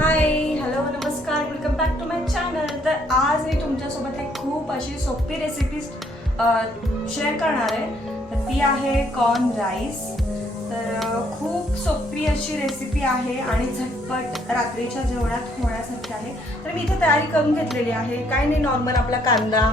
हाय hello नमस्कार, welcome back to my channel. तर आज मी तुमच्यासोबत एक खूप अशी सोपी रेसिपी शेअर करणार आहे. तर ती आहे कॉर्न राईस. तर खूप सोपी अशी रेसिपी आहे आणि झटपट रात्रीच्या जेवणात होण्यासारखी आहे. तर मी इथे तयारी करून घेतलेली आहे. काही नाही, नॉर्मल आपला कांदा,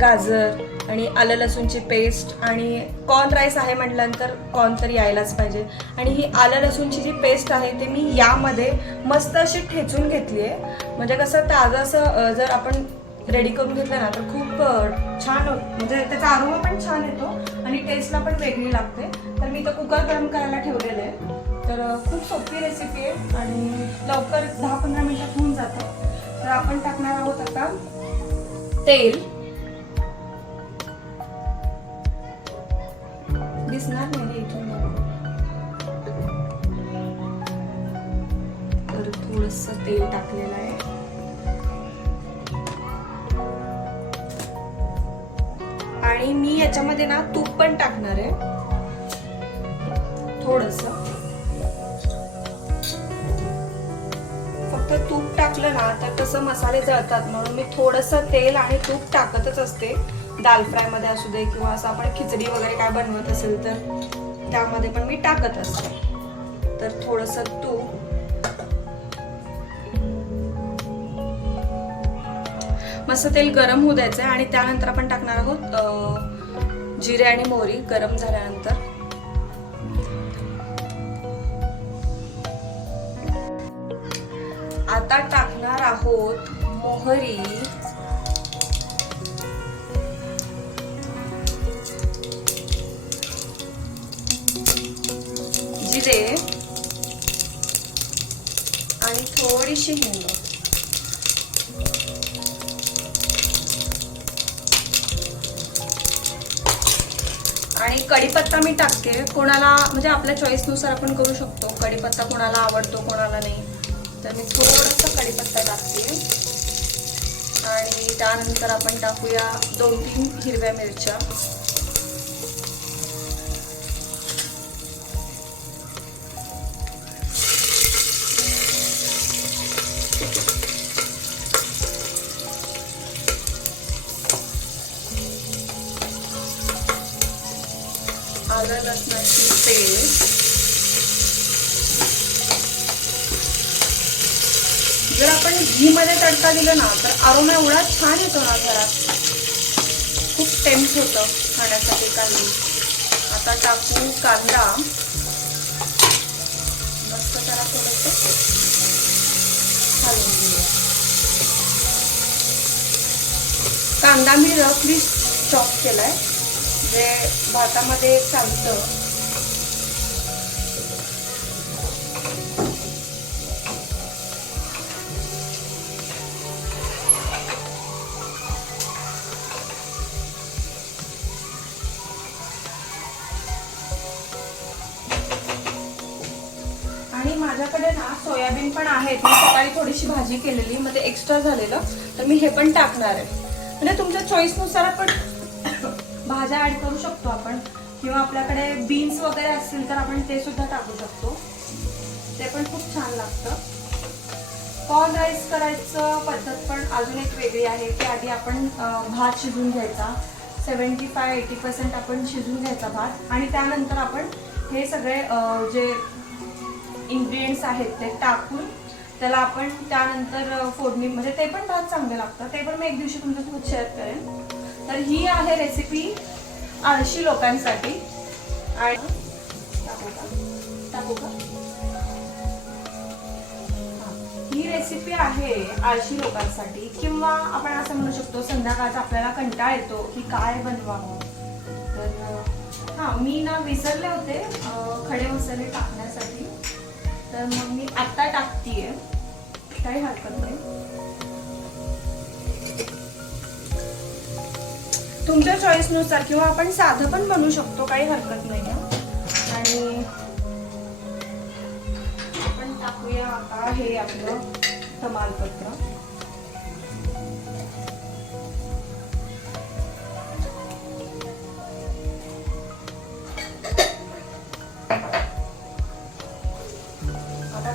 गाजर आणि आलं लसूणची पेस्ट आणि कॉर्न राईस आहे म्हटल्यानंतर कॉर्न तर यायलाच पाहिजे. आणि ही आलं लसूणची जी पेस्ट आहे ते मी यामध्ये मस्त अशी ठेचून घेतली आहे. म्हणजे कसं ताजं असं जर आपण रेडी करून घेतलं ना तर खूप छान म्हणजे त्याचा अरोमा पण छान येतो आणि टेस्टला पण वेगळी लागते. तर मी इथं कुकर गरम करायला ठेवलेलं आहे. तर खूप सोपी रेसिपी आहे आणि लवकर 10-15 मिनिटात होऊन जातं. तर आपण टाकणार आहोत आता तेल. दिसणार नाही इथून, तर थोडस तेल टाकलेलं आहे. आणि मी याच्यामध्ये ना तूप पण टाकणार आहे थोडस. फक्त तूप टाकलं ना तर कसं मसाले जळतात, म्हणून मी थोडस तेल आणि तूप टाकतच असते. दाल फ्राय मध्ये असू दे किंवा असं आपण खिचडी वगैरे काय बनवत असेल तर त्यामध्ये पण मी टाकत असते. तर थोडस तूप, मस्त तेल गरम होऊ द्यायचंय आणि त्यानंतर आपण टाकणार आहोत जिरे आणि मोहरी. गरम झाल्यानंतर आता टाकणार आहोत मोहरी, जिरे आणि थोडीशी हिंग. आणि कढीपत्ता मी टाकते. कोणाला म्हणजे आपल्या चॉईसनुसार आपण करू शकतो. कढीपत्ता कोणाला आवडतो कोणाला नाही, तर मी थोडासा कढीपत्ता टाकते. आणि त्यानंतर आपण टाकूया 2-3 हिरव्या मिरच्या. आलं लसणाची पेस्ट. जर आपण घी मध्ये तडका दिला ना तर अरोमा एवढा छान येतो ना घरात, खूप टेम्प्ट होतं खाण्यासाठी काही. आता टाकू कांदा. मस्त त्याला थोडंसं घालून घेऊया. कांदा मी रफली चॉप केलाय, जे भातामध्ये चालतं. आणि माझ्याकडे ना सोयाबीन पण आहेत. मी सकाळी थोडीशी भाजी केलेली, मध्ये एक्स्ट्रा झालेलं, तर मी हे पण टाकणार आहे. म्हणजे तुमच्या चॉईसनुसार आपण भाज्या ऍड करू शकतो आपण, किंवा आपल्याकडे बीन्स वगैरे असतील तर आपण ते सुद्धा टाकू शकतो. ते पण खूप छान लागतं. कॉर्न राईस करायचं पद्धत पण अजून एक वेगळी आहे की आधी आपण भात शिजून घ्यायचा. 75-80% आपण शिजून घ्यायचा भात आणि त्यानंतर आपण हे सगळे जे इन्ग्रेडियंट्स आहेत ते टाकून त्याला आपण त्यानंतर फोडणी, म्हणजे ते पण भात चांगलं लागतं. ते पण मी एक दिवशी तुमच्यासोबत शेअर करेन. तर ही आहे रेसिपी 80 लोकांसाठी. आणि टाकू का? ही रेसिपी आहे 80 लोकांसाठी, किंवा आपण असं म्हणू शकतो संध्याकाळचा आपल्याला कंटाळा येतो की काय बनवावं. तर मी ना विसरले होते खडे मसाले टाकण्यासाठी, तर मग मी आता टाकतीये. काही हरकत नाही, तुमच्या चॉईसनुसार, किंवा आपण साधं पण बनवू शकतो, काही हरकत नाही. आणि आपण टाकूया आता हे आपलं तमालपत्र.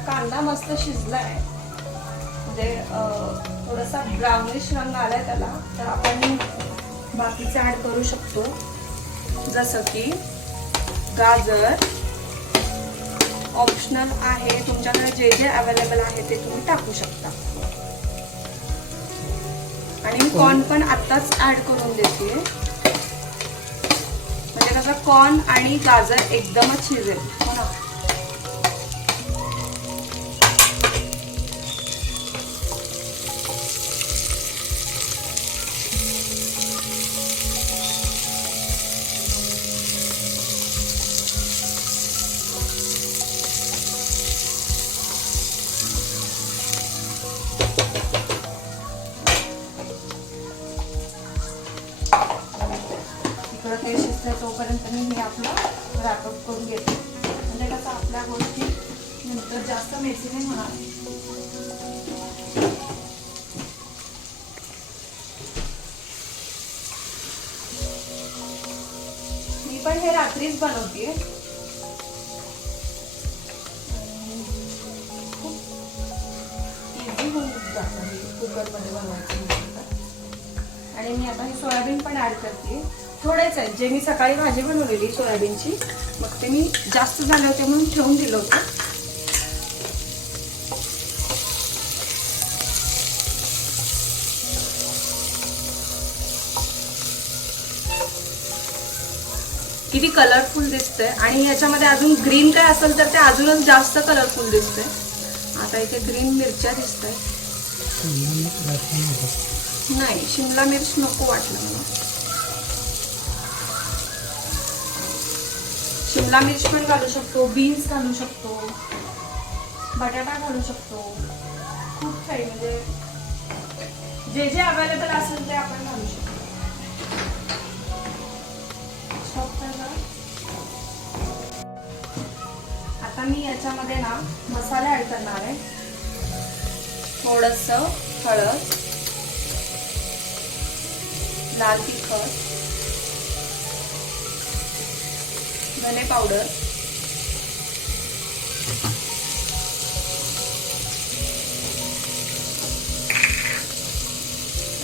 कांदा मस्त शिजलाय. म्हणजे थोडासा ब्राउनिश रंग आलाय त्याला, तर आपण बाकीचे ऍड करू शकतो, जसं की गाजर ऑप्शनल आहे, तुमच्याकडे जे जे अवेलेबल आहे ते तुम्ही टाकू शकता. आणि मी कॉर्न पण आत्ताच ऍड करून देते, म्हणजे कसं कॉर्न आणि गाजर एकदमच शिजेल, हो ना. ते शिजते तोपर्यंत मी हे आपलं रॅपअप करून घेते, म्हणजे कसं आपल्या गोष्टी नंतर जास्त मेसी नाही होणार. मी पण हे रात्रीच बनवते, खूप इझी होऊन जातं हे कुकरमध्ये बनवायचं. आणि मी आता हे सोयाबीन पण ऍड करते, थोडेच आहे, जे मी सकाळी भाजी बनवलेली सोयाबीनची, मग ते मी जास्त झाले होते म्हणून ठेवून दिलं होतं. किती कलरफुल दिसतंय, आणि याच्यामध्ये अजून ग्रीन काय असेल तर ते अजूनच जास्त कलरफुल दिसतंय. आता इथे ग्रीन मिरच्या दिसत आहेत. नाही, शिमला मिर्च नको वाटलं मला. शिमला मिर्च पण घालू शकतो, बीन्स घालू शकतो, बटाटा घालू शकतो, खूप काही, म्हणजे जे जे अवेलेबल असेल ते आपण घालू शकतो. आता मी याच्यामध्ये ना मसाले ऍड करणार आहे. थोडंसं हळद, लाल तिखट, धने पावडर,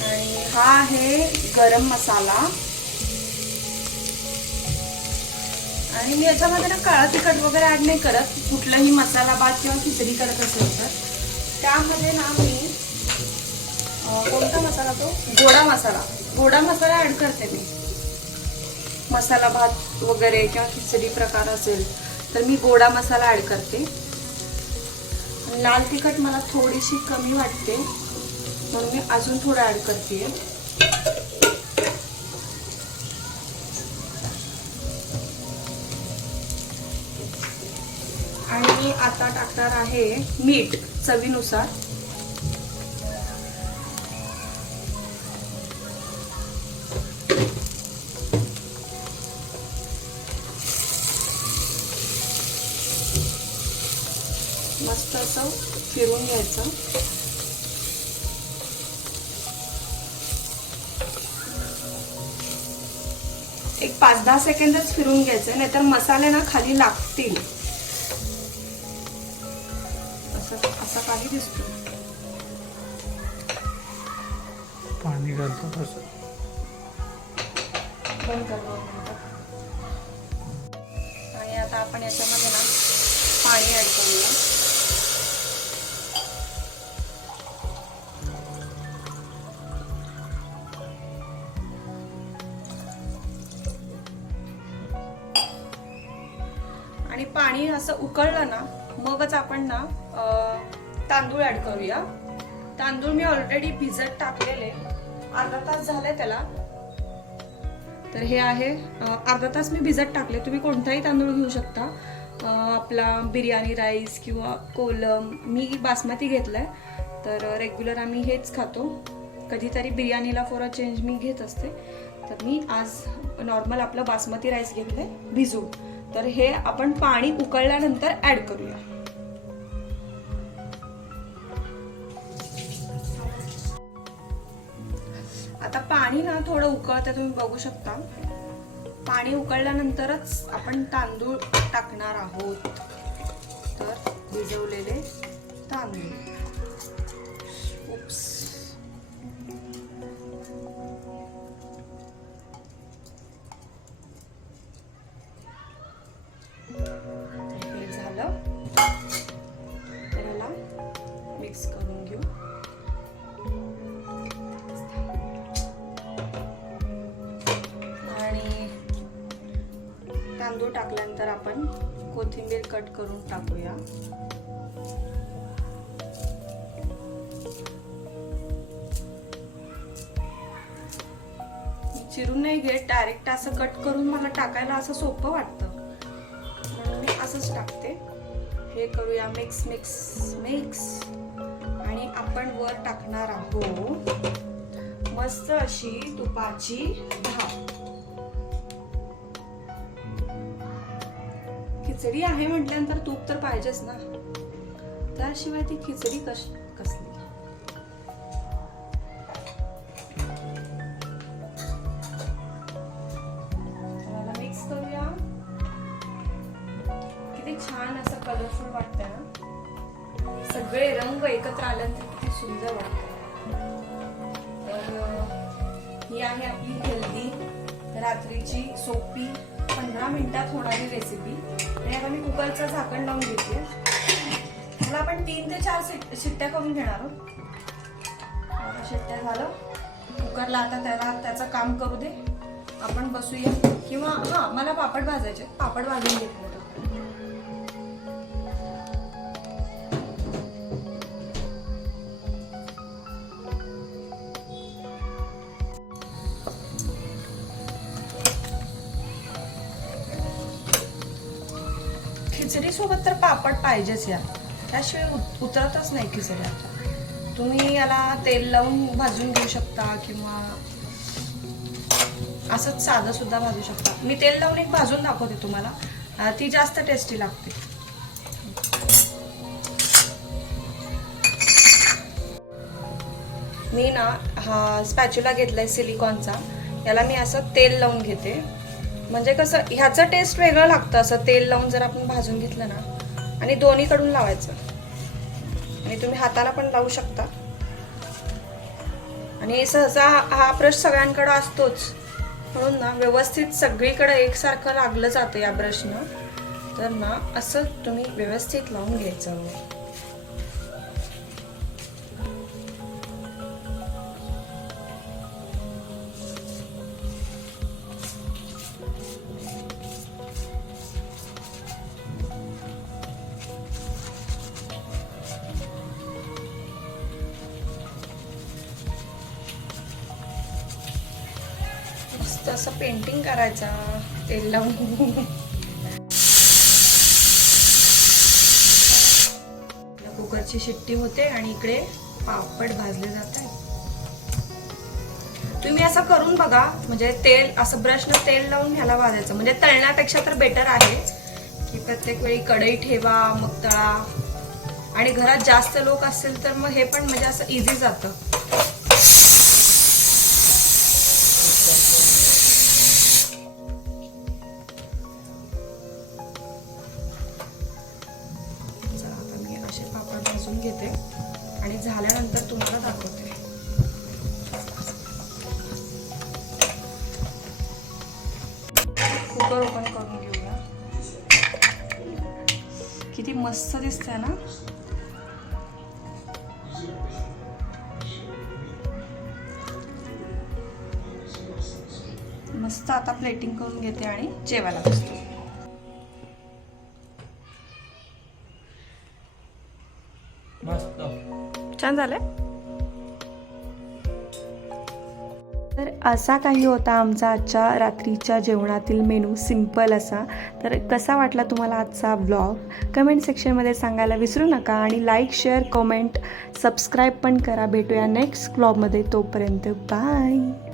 आणि हा आहे गरम मसाला. आणि मी याच्यामध्ये ना काळा तिखट वगैरे ऍड नाही करत, कुठलाही मसाला भात किंवा खिचडी करत असेल तर त्यामध्ये ना मी कोणता मसाला, तो गोडा मसाला ऍड करते. मी मसाला भात वगैरे किंवा खिचडी प्रकार असेल तर मी गोडा मसाला ऍड करते. लाल तिखट मला थोडीशी कमी वाटते म्हणून मी अजून थोडं ऍड करते. आणि आता टाकणार आहे मीठ चवीनुसार. मस्त असं फिरून घ्यायचं. एक 5-10 सेकंदच फिरून घ्यायचं, नाहीतर मसाले ना खाली लागतील. असं काही दिसतो, पाणी घालतो तसं बंद करू. आणि आता आपण याच्यामध्ये ना पाणी ऍड करूया. आणि पाणी असं उकळलं ना मगच आपण ना तांदूळ ऍड करूया. तांदूळ मी ऑलरेडी भिजत टाकलेले, अर्धा तास झाले त्याला. तर हे आहे अर्धा तास मी भिजत टाकले. तुम्ही कोणताही तांदूळ घेऊ शकता, आपला बिर्याणी राईस किंवा कोलम. मी बासमती घेतलाय, तर रेग्युलर आम्ही हेच खातो. कधीतरी बिर्याणीला फॉर अ चेंज मी घेत असते. तर मी आज नॉर्मल आपलं बासमती राईस घेतलंय भिजून. तर हे आपण पाणी उकळल्यानंतर ऍड करूया. आता पाणी ना थोडं उकळतं, तुम्ही बघू शकता. पाणी उकळल्यानंतरच आपण तांदूळ टाकणार आहोत. तर भिजवलेले तांदूळ उप्स. हे झालं. त्याला मिक्स करून घेऊ. आणि तांदूळ टाकल्यानंतर आपण कोथिंबीर कट करून टाकूया. चिरून नाही घेत, डायरेक्ट असं कट करून मला टाकायला असं सोपं वाटतं म्हणून मी असंच टाकते. हे करूया मिक्स मिक्स मिक्स. आणि आपण वर टाकणार आहोत मस्त अशी तुपाची भाप. खिचडी आहे म्हटल्यानंतर तूप तर पाहिजेच ना, त्याशिवाय ती खिचडी कसली. मिक्स करूया. किती छान असं कलरफुल वाटतंय ना, सगळे रंग एकत्र आल्यानंतर किती सुंदर वाटतं. तर ही आहे आपली हेल्दी रात्रीची सोपी 15 मिनिटात होणारी रेसिपी. आणि आता मी कुकरचं झाकण लावून घेते. मला आपण 3 ते 4 शिट्ट्या करून घेणार आहोत. शिट्ट्या झालं कुकरला. आता त्याचं काम करू दे, आपण बसूया. किंवा हा मला पापड भाजायचे, पापड भाजून घेतले. खिचडी सोबत तर पापड पाहिजेच या, त्याशिवाय उतरतच नाही खिचडी. तुम्ही याला तेल लावून भाजून घेऊ शकता किंवा असंच साधं सुद्धा भाजू शकता. मी तेल लावून एक भाजून दाखवते तुम्हाला, ती जास्त टेस्टी लागते. मी ना हा स्पॅच्युला घेतलाय सिलिकॉनचा, याला मी असं तेल लावून घेते. म्हणजे कसं ह्याचं टेस्ट वेगळं लागतं असं तेल लावून जर आपण भाजून घेतलं ना. आणि दोन्हीकडून लावायचं, आणि तुम्ही हाताला पण लावू शकता. आणि सहसा हा ब्रश सगळ्यांकडे असतोच म्हणून ना व्यवस्थित सगळीकडे एकसारखं लागलं जातं या ब्रशनं. तर ना असं तुम्ही व्यवस्थित लावून घ्यायचं. असं पेंटिंग करायचा तेल लावून. कुकरची शिट्टी होते आणि इकडे पापड भाजले जात आहे. तुम्ही असं करून बघा, म्हणजे तेल असं ब्रशनं तेल लावून ह्याला भाजायचं. म्हणजे तळण्यापेक्षा तर बेटर आहे की प्रत्येक वेळी कढई ठेवा मग तळा. आणि घरात जास्त लोक असतील तर मग हे पण म्हणजे असं इझी जातं. पापड भाजून घेते आणि झाल्यानंतर तुम्हाला दाखवते. कुकर ओपन करून घेऊया. किती मस्त दिसतंय ना. मस्त. आता प्लेटिंग करून घेते आणि जेवायला बसतो. छान झालंय. तर असा काही होता आमचा आजच्या रात्रीच्या जेवणातील मेनू, सिंपल असा. तर कसा वाटला तुम्हाला आजचा व्लॉग कमेंट सेक्शनमध्ये सांगायला विसरू नका. आणि लाईक, शेअर, कमेंट, सबस्क्राईब पण करा. भेटूया नेक्स्ट व्लॉगमध्ये. तोपर्यंत बाय.